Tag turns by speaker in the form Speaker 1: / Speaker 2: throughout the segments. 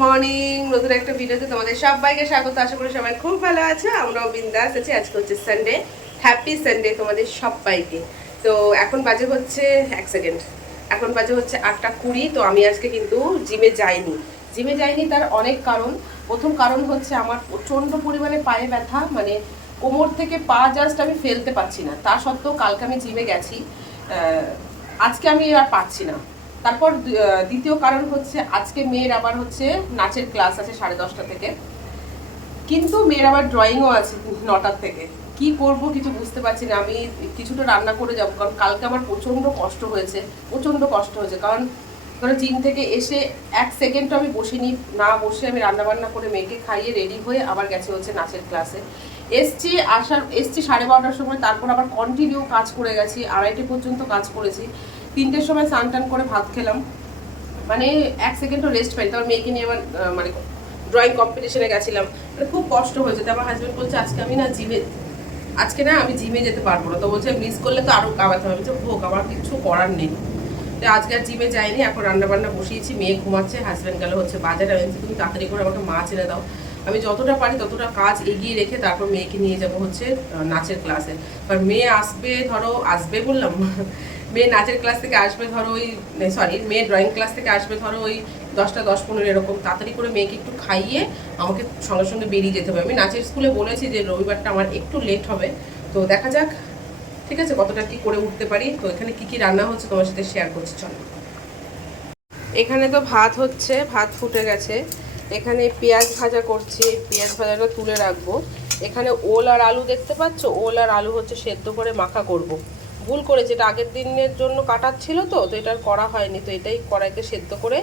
Speaker 1: Morning নতুন একটা ভিডিওতে তোমাদের সবাইকে স্বাগত। আশা করি সবাই খুব ভালো আছে। আমরাও বিন্দাস আছি। আজকে হচ্ছে সানডে হ্যাপি সানডে তোমাদের সবাইকে। তো এখন বাজে হচ্ছে এক সেকেন্ড এখন বাজে হচ্ছে আটটা কুড়ি, তো আমি আজকে কিন্তু জিমে যাইনি। জিমে যাইনি তার অনেক কারণ। প্রথম কারণ হচ্ছে আমার প্রচণ্ড পরিমাণে পায়ে ব্যথা মানে কোমর থেকে পা জাস্ট আমি ফেলতে পারছি না। তা সত্ত্বেও কালকে আমি জিমে গেছি। আজকে আমি আর পারছি না। তারপর দ্বিতীয় কারণ হচ্ছে আজকে মেয়ের আবার হচ্ছে নাচের ক্লাস আছে সাড়ে দশটা থেকে। কিন্তু মেয়ের আবার ড্রয়িংও আছে নটার থেকে। কি করব কিছু বুঝতে পারছি না। আমি কিছুটা রান্না করে যাব, কারণ কালকে আমার প্রচণ্ড কষ্ট হয়েছে, প্রচণ্ড কষ্ট হয়েছে। কারণ ধরো জিম থেকে এসে এক সেকেন্ডও আমি বসিনি, না বসে আমি রান্না বান্না করে মেয়েকে খাইয়ে রেডি হয়ে আবার গেছে হচ্ছে নাচের ক্লাসে এসছি, আসার, এসছি সাড়ে বারোটার সময়, তারপর আবার কন্টিনিউ কাজ করে গেছি, আড়াইটে পর্যন্ত কাজ করেছি। তিনটের সময় স্নান টান করে ভাত খেলাম। মানে এক সেকেন্ডও রেস্ট পাই তারপর মেয়েকে নিয়ে আমার মানে ড্রয়িং কম্পিটিশনে গেছিলাম। মানে খুব কষ্ট হয়েছে। তো আমার হাজব্যান্ড বলছে, আজকে আমি না জিমে আজকে না আমি জিমে যেতে পারব না। তো বলছে মিস করলে তো আরও কামাতে হবে। তো হোক আমার কিছু করার নেই। তো আজকে আর জিমে যাইনি। এখন রান্না বান্না বসিয়েছি। মেয়ে ঘুমাচ্ছে হাজব্যান্ড গেল হচ্ছে বাজারে। আমি তুমি তাড়াতাড়ি করে আমাকে মাছ এনে দাও। আমি যতটা পারি ততটা কাজ এগিয়ে রেখে তারপর মেয়েকে নিয়ে যাব হচ্ছে নাচের ক্লাসে এবার মেয়ে আসবে, ধরো, আসবে বললাম। মেয়ে নাচের ক্লাস থেকে আসবে ধরো ওই সরি মেয়ে ড্রয়িং ক্লাস থেকে আসবে ধরো ওই দশটা, দশ, পনেরো এরকম। তাড়াতাড়ি করে মেয়েকে একটু খাইয়ে আমাকে সঙ্গে সঙ্গে বেরিয়ে যেতে হবে। আমি নাচের স্কুলে বলেছি যে রবিবারটা আমার একটু লেট হবে। তো দেখা যাক, ঠিক আছে, কতটা কি করে উঠতে পারি। তো এখানে কি কি রান্না হচ্ছে তোমার সাথে শেয়ার করছি, চলো। এখানে তো ভাত হচ্ছে, ভাত ফুটে গেছে। এখানে পেঁয়াজ ভাজা করছি, পেঁয়াজ ভাজাটা তুলে রাখব। এখানে ওল আর আলু দেখতে পাচ্ছ? ওল আর আলু হচ্ছে সেদ্ধ করে মাখা করব। ভুল করেছি এটা আগের দিনের জন্য কাটাচ্ছিল তো তো এটা করা হয়নি। তো এটাই কড়াইতে সেদ্ধ করে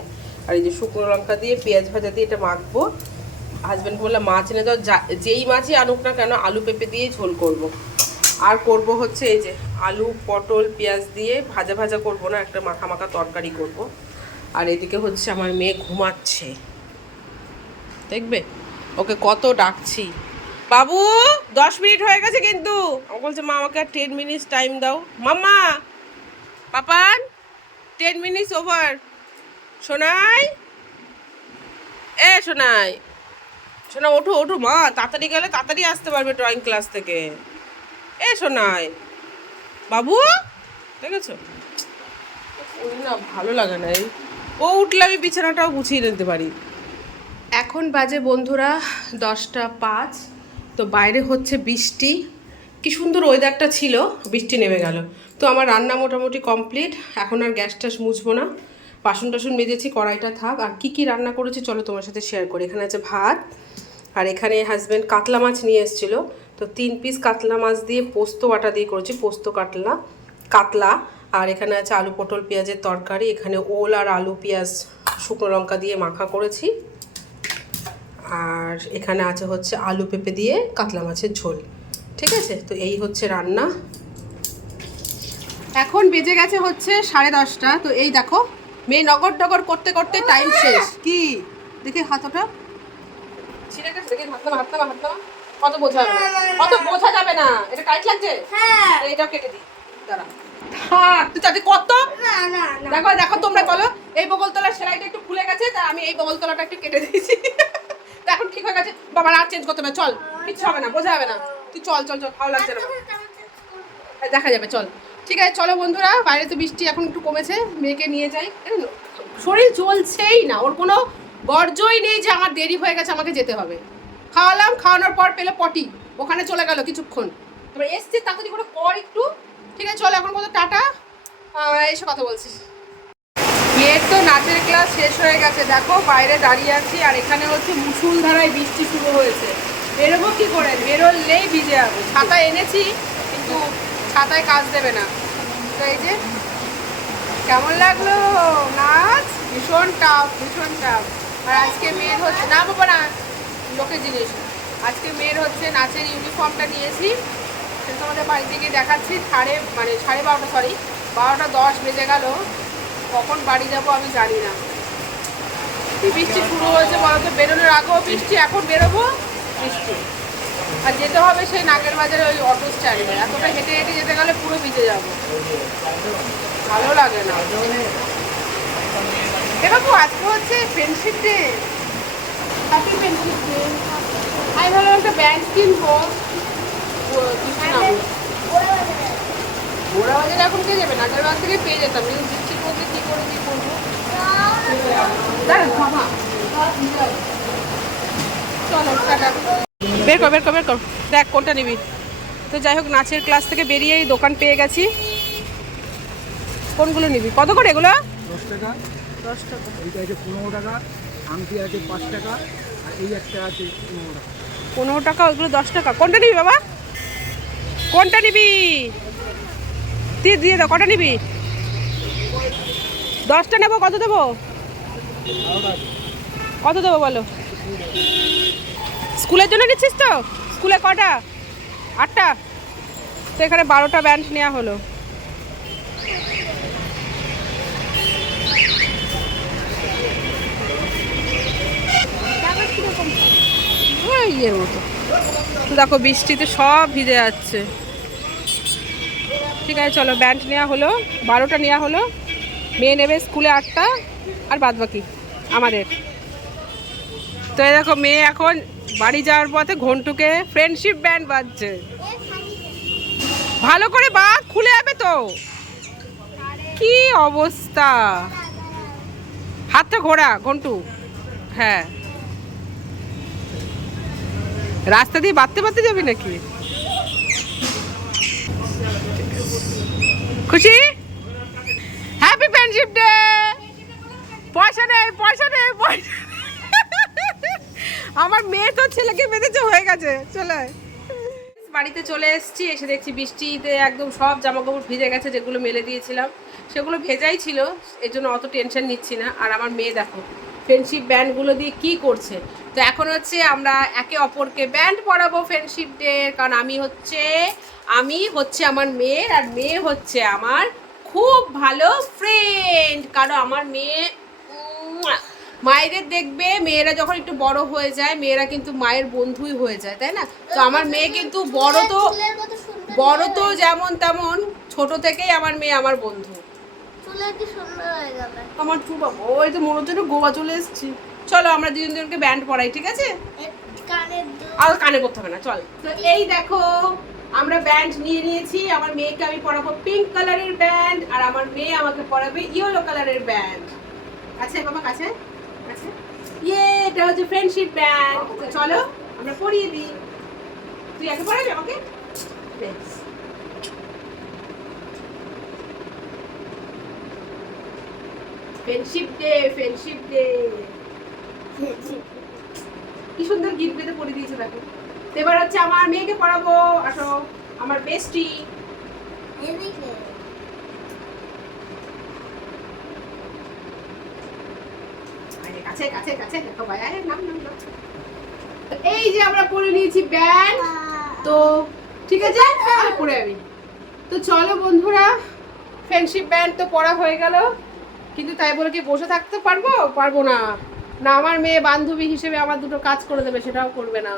Speaker 1: আর এই যে শুকনো লঙ্কা দিয়ে, পেঁয়াজ ভাজা দিয়ে এটা মাখবো। হাজব্যান্ড বললে মাছ এনে দাও যেই মাছই আনুক না কেন আলু পেঁপে দিয়েই ঝোল করব। আর করব হচ্ছে এই যে আলু, পটল, পেঁয়াজ দিয়ে ভাজা ভাজা করব না, একটা মাখা মাখা তরকারি করব। আর এদিকে হচ্ছে আমার মেয়ে ঘুমাচ্ছে। দেখবে? ওকে কত ডাকছি। বাবু, দশ মিনিট হয়ে গেছে কিন্তু। বলছে, মা, আমাকে আর টেন মিনিটস টাইম দাও। মাম্মা, Papan ten minutes over Sonai? এ, সোনাই সোনা ওঠো ওঠো, মা, তাড়াতাড়ি গেলে তাড়াতাড়ি আসতে পারবে ড্রয়িং ক্লাস থেকে। এ, সোনাই, বাবু, দেখেছ? না, ভালো লাগে না এই। ও উঠলে আমি বিছানাটাও গুছিয়ে নিতে পারি। এখন বাজে বন্ধুরা দশটা পাঁচ। তো বাইরে হচ্ছে বৃষ্টি। কি সুন্দর ওয়েদারটা ছিল, বৃষ্টি নেমে গেল। তো আমার রান্না মোটামুটি কমপ্লিট এখন আর গ্যাস ট্যাস মুছবো না। বাসন টাসন মেজেছি, কড়াইটা থাক। আর কি কি রান্না করেছি চলো তোমার সাথে শেয়ার করি। এখানে আছে ভাত, আর এখানে হাজব্যান্ড কাতলা মাছ নিয়ে এসেছিল। তো তিন পিস কাতলা মাছ দিয়ে পোস্ত বাটা দিয়ে করেছি, পোস্ত কাতলা কাতলা। আর এখানে আছে আলু পটল, পেঁয়াজের তরকারি। এখানে ওল আর আলু, পেঁয়াজ, শুকনো লঙ্কা দিয়ে মাখা করেছি। আর এখানে আছে হচ্ছে আলু পেঁপে দিয়ে কাতলা মাছের ঝোল। ঠিক আছে? তো এই হচ্ছে রান্না। এখন বেজে গেছে হচ্ছে সাড়ে দশটা। তো এই দেখো মেয়ে নগর ডগর করতে করতে টাইম শেষ। কি? দেখি হাতটা ছিঁড়ে গেছে? দেখি কত বোঝা কত বোঝা যাবে না। এটা টাইট লাগছে?
Speaker 2: হ্যাঁ।
Speaker 1: এইটাও কেটে দিই। দাঁড়া। থাক তুই তাতে কত?
Speaker 2: না না না।
Speaker 1: দেখো দেখো তোমরা বলো এই বগলতলার সেলাইটা একটু খুলে গেছে তা আমি এই বগলতলাটা একটু কেটে দিয়েছি। তা এখন ঠিক হয়ে গেছে। বাবা আর চেঞ্জ করতে হবে চল। কিচ্ছু হবে না বোঝা হবে না। তুই চল চল চল ভালো লাগছে না। হ্যাঁ, দেখা যাবে চল। ঠিক আছে চলো বন্ধুরা বাইরে তো বৃষ্টি এখন একটু কমেছে মেয়েকে নিয়ে যাই। শরীর চলছেই না ওর কোনো গর্জই নেই যে আমার দেরি হয়ে গেছে আমাকে যেতে হবে। খাওয়ালাম খাওয়ানোর পর পেলে পটি ওখানে চলে গেল কিছুক্ষণ। এবার এসছে তাড়াতাড়ি করে কর একটু। ঠিক আছে চলো এখন বলতো টাটা। এসে কথা বলছি মেয়ের তো নাচের ক্লাস শেষ হয়ে গেছে। দেখো, বাইরে দাঁড়িয়ে আছি, আর এখানে হচ্ছে মুসুলধারায় বৃষ্টি শুরু হয়েছে। বেরোবো কি করে? বেরোলেই ভিজে যাব। ছাতা এনেছি, কিন্তু ছাতায় কাজ দেবে না। তো এই যে, কেমন লাগল নাচ? ভীষণ টাফ ভীষণ টাফ আর আজকে মেয়ের হচ্ছে, না বাবা, না, লোকের জিনিস। আজকে মেয়ের হচ্ছে নাচের ইউনিফর্মটা নিয়েছি। সেটা তোমাদের বাড়ি থেকে দেখাচ্ছি। সাড়ে মানে সাড়ে বারোটা সরি বারোটা দশ বেজে গেল। কখন বাড়ি যাব আমি জানি না। বৃষ্টি শুরু হয়েছে বলো তো বেরোনোর আগেও বৃষ্টি এখন বেরোবো? বৃষ্টি। আর যেতে হবে সেই নাগের বাজারে ওই অটো স্ট্যান্ডে। এতটা হেঁটে হেঁটে যেতে গেলে পুরো ভিজে যাব। ভালো লাগে না। এ বাবু আজকে হচ্ছে friendship day happy friendship day আমি ভাবলাম একটা ব্যান্ড কিনবো। ওরা বাজারে এখন কে যাবে? নাটার থেকে পেয়ে যেতাম। কিন্তু কি করে কি করব দাঁড়ান চলো টাটা বের কর বের কর বের কর। দেখ কোনটা নিবি। তো যাই হোক নাচের ক্লাস থেকে বেরিয়ে এই দোকান পেয়ে গেছি। কোনগুলো নিবি? কত করে এগুলো?
Speaker 2: দশ টাকা।
Speaker 1: দশ টাকা।
Speaker 2: এইটা আছে পনেরো টাকা আংটি আছে পাঁচ টাকা আর এই একটা আছে পনেরো টাকা।
Speaker 1: পনেরো টাকা ওইগুলো দশ টাকা। কোনটা নিবি বাবা? কোনটা নিবি? দিয়ে দিয়ে দাও কটা নিবি? দশটা নেব, কত দেবো? কত দেবো বলো? স্কুলের জন্য নিচ্ছিস তো? স্কুলে কটা? আটটা? তো এখানে বারোটা ব্যান্ড নেওয়া হলো। তো দেখো, বৃষ্টিতে সব ভিজে যাচ্ছে। ঠিক আছে, চলো ব্যান্ড নেওয়া হলো, বারোটা নেওয়া হলো। মেয়ে নেবে স্কুলে আটটা আর বাদ বাকি আমাদের। তো এই দেখো মেয়ে এখন বাড়ি যাওয়ার পথে ঘন্টুকে ফ্রেন্ডশিপ ব্যান্ড বাজছে। ভালো করে বাদ খুলে যাবে তো। কি অবস্থা? হাতটা ঘোরা, ঘন্টু। হ্যাঁ। রাস্তা দিয়ে বাঁধতে বাঁধতে যাবি নাকি? খুশি? হ্যাপি ফ্রেন্ডশিপ ডে পয়সা নেই পয়সা নেই, পয়সা আমার মেয়ে তো ছেলেকে বেঁধেছে, হয়ে গেছে, চলে। বাড়িতে চলে এসেছি, এসে দেখছি বৃষ্টিতে একদম সব জামা কাপড় ভিজে গেছে, যেগুলো মেলে দিয়েছিলাম। সেগুলো ভেজাই ছিল, এর জন্য অত টেনশন নিচ্ছি না। আর আমার মেয়ে দেখো ফ্রেন্ডশিপ ব্যান্ডগুলো দিয়ে কি করছে? তো এখন হচ্ছে আমরা একে অপরকে ব্যান্ড পরাবো ফ্রেন্ডশিপ ডে কারণ আমি হচ্ছে আমি হচ্ছে আমার মেয়ের, আর মেয়ে হচ্ছে আমার খুব ভালো ফ্রেন্ড কারণ আমার মেয়ে মায়েদের দেখবে মেয়েরা যখন একটু বড় হয়ে যায় মেয়েরা কিন্তু মায়ের বন্ধুই হয়ে যায় তাই না? তো আমার মেয়ে কিন্তু বড় তো বড় তো যেমন তেমন ছোট থেকেই আমার মেয়ে আমার বন্ধু। আমার চু বাবা ওই তো মনে হচ্ছে গোয়া চলে এসেছি। চলো আমরা দুজন দুজনকে ব্যান্ড পড়াই ঠিক আছে? আর কানে করতে হবে না চল। তো এই দেখো আমরা ব্যান্ড নিয়ে নিয়েছি আমার মেয়েকে আমি পড়াবো পিঙ্ক কালারের ব্যান্ড আর আমার মেয়ে আমাকে পড়াবে ইয়েলো কালারের ব্যান্ড আছে বাবা কাছে? আছে? ইয়ে এটা হচ্ছে ফ্রেন্ডশিপ ব্যান্ড চলো আমরা পড়িয়ে দিই। তুই একে পড়াবি আমাকে? বেশ। ফ্রেন্ডশিপ ডে ফ্রেন্ডশিপ ডে কি সুন্দর গিফট পেতে পরে দিয়েছে দেখো। তো এবার হচ্ছে আমার মেয়েকে পড়াবো, আসো, আমার বেস্টি কাছে কাছে কাছে নাম নাম এই যে আমরা পরে নিয়েছি ব্যান্ড তো ঠিক আছে, আর পরে আমি। তো চলো বন্ধুরা ফ্রেন্ডশিপ ব্যান্ড তো পড়া হয়ে গেল। কিন্তু তাই বলে কি বসে থাকতে পারব? পারব না। না, আমার মেয়ে বান্ধবী হিসেবে আমার দুটো কাজ করে দেবে, সেটাও করবে না।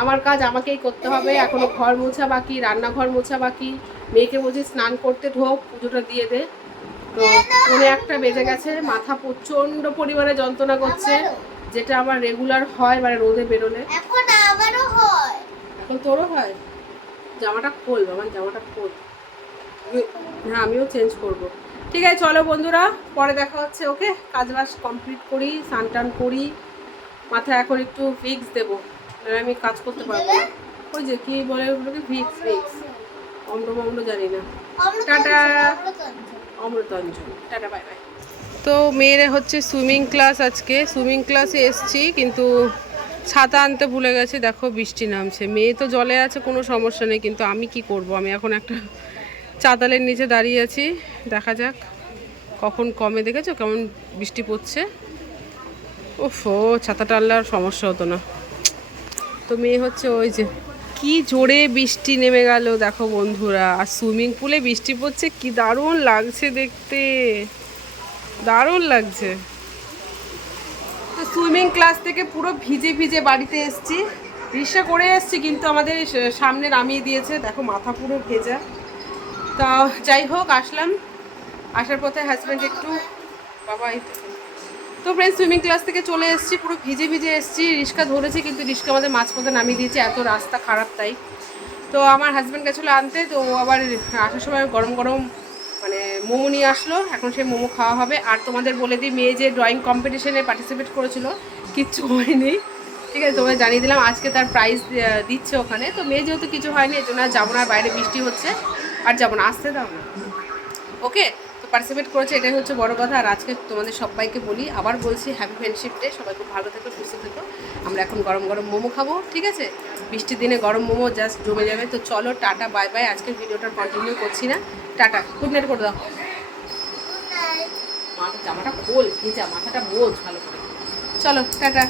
Speaker 1: আমার কাজ আমাকেই করতে হবে এখনও ঘর মোছা বাকি রান্নাঘর মোছা বাকি মেয়েকে বলছি স্নান করতে ঢোক পুজোটা দিয়ে দে। তো পৌনে একটা বেজে গেছে মাথা প্রচণ্ড পরিমাণে যন্ত্রণা করছে যেটা আমার রেগুলার হয় মানে রোদে বেরোলে।
Speaker 3: এখন
Speaker 1: তোরও হয়? জামাটা খোল আমার জামাটা খোল। হ্যাঁ আমিও চেঞ্জ করব। ঠিক আছে চলো বন্ধুরা পরে দেখা হচ্ছে ওকে? কাজ বাজ কমপ্লিট করি স্নান টান করি মাথায় এখন একটু ভিক্স দেবো। নাহলে আমি কাজ করতে পারব না। ওই যে কি বলে ওগুলোকে? ভিক্স ভিক্স অম্র মম্র জানি না। Tata. Amrutanjan. Tata bye bye. তো মেয়ের হচ্ছে সুইমিং ক্লাস আজকে। সুইমিং ক্লাসে এসছি কিন্তু ছাতা আনতে ভুলে গেছি। দেখো বৃষ্টি নামছে। মেয়ে তো জলে আছে কোনো সমস্যা নেই। কিন্তু আমি কি করব? আমি এখন একটা চাতালের নিচে দাঁড়িয়ে আছি। দেখা যাক কখন কমে। দেখেছ কেমন বৃষ্টি পড়ছে? উফ ও ছাতাটা আনলে আর সমস্যা হতো না। তো মেয়ে হচ্ছে ওই যে, কি জোরে বৃষ্টি নেমে গেল, দেখো বন্ধুরা। আর সুইমিং পুলে বৃষ্টি পড়ছে, কি দারুণ লাগছে দেখতে। দারুণ লাগছে। তো সুইমিং ক্লাস থেকে পুরো ভিজে ভিজে বাড়িতে এসেছি। রিক্সা করে এসেছি, কিন্তু আমাদের সামনে নামিয়ে দিয়েছে। দেখো মাথা পুরো ভেজা। তা যাই হোক, আসলাম। আসার পথে হাজব্যান্ড একটু বাবা তো। ফ্রেন্ড সুইমিং ক্লাস থেকে চলে এসেছি, পুরো ভিজে ভিজে এসেছি। রিক্সা ধরেছি, কিন্তু রিক্সা আমাদের মাঝপথে নামিয়ে দিয়েছে, এত রাস্তা খারাপ তাই। তো আমার হাজব্যান্ড গেছিল আনতে, তো আবার আসার সময় গরম গরম মানে মোমো নিয়ে আসলো। এখন সেই মোমো খাওয়া হবে। আর তোমাদের বলে দিই, মেয়ে যে ড্রয়িং কম্পিটিশনে পার্টিসিপেট করেছিল, কিচ্ছু হয়নি। ঠিক আছে তোমায় জানিয়ে দিলাম, আজকে তার প্রাইজ দিচ্ছে ওখানে। তো মেয়ে যেহেতু কিছু হয়নি এর জন্য আর যাব না বাইরে বৃষ্টি হচ্ছে। আর যাব না, আসতে দাও না। ওকে পার্টিসিপেট করেছে এটাই হচ্ছে বড় কথা। আর আজকে তোমাদের সবাইকে বলি আবার বলছি হ্যাপি ফ্রেন্ডশিপ ডে সবাই খুব ভালো থেকো সুস্থ থেকো। আমরা এখন গরম গরম মোমো খাব ঠিক আছে? বৃষ্টির দিনে গরম মোমো জাস্ট জমে যাবে। তো চলো টাটা বাই বাই আজকের ভিডিওটা কন্টিনিউ করছি না। টাটা গুড নাইট করে দাও। মাথা জামাটা খোল ভিজা মাথাটা বোঝ ভালো করে। চলো টাটা।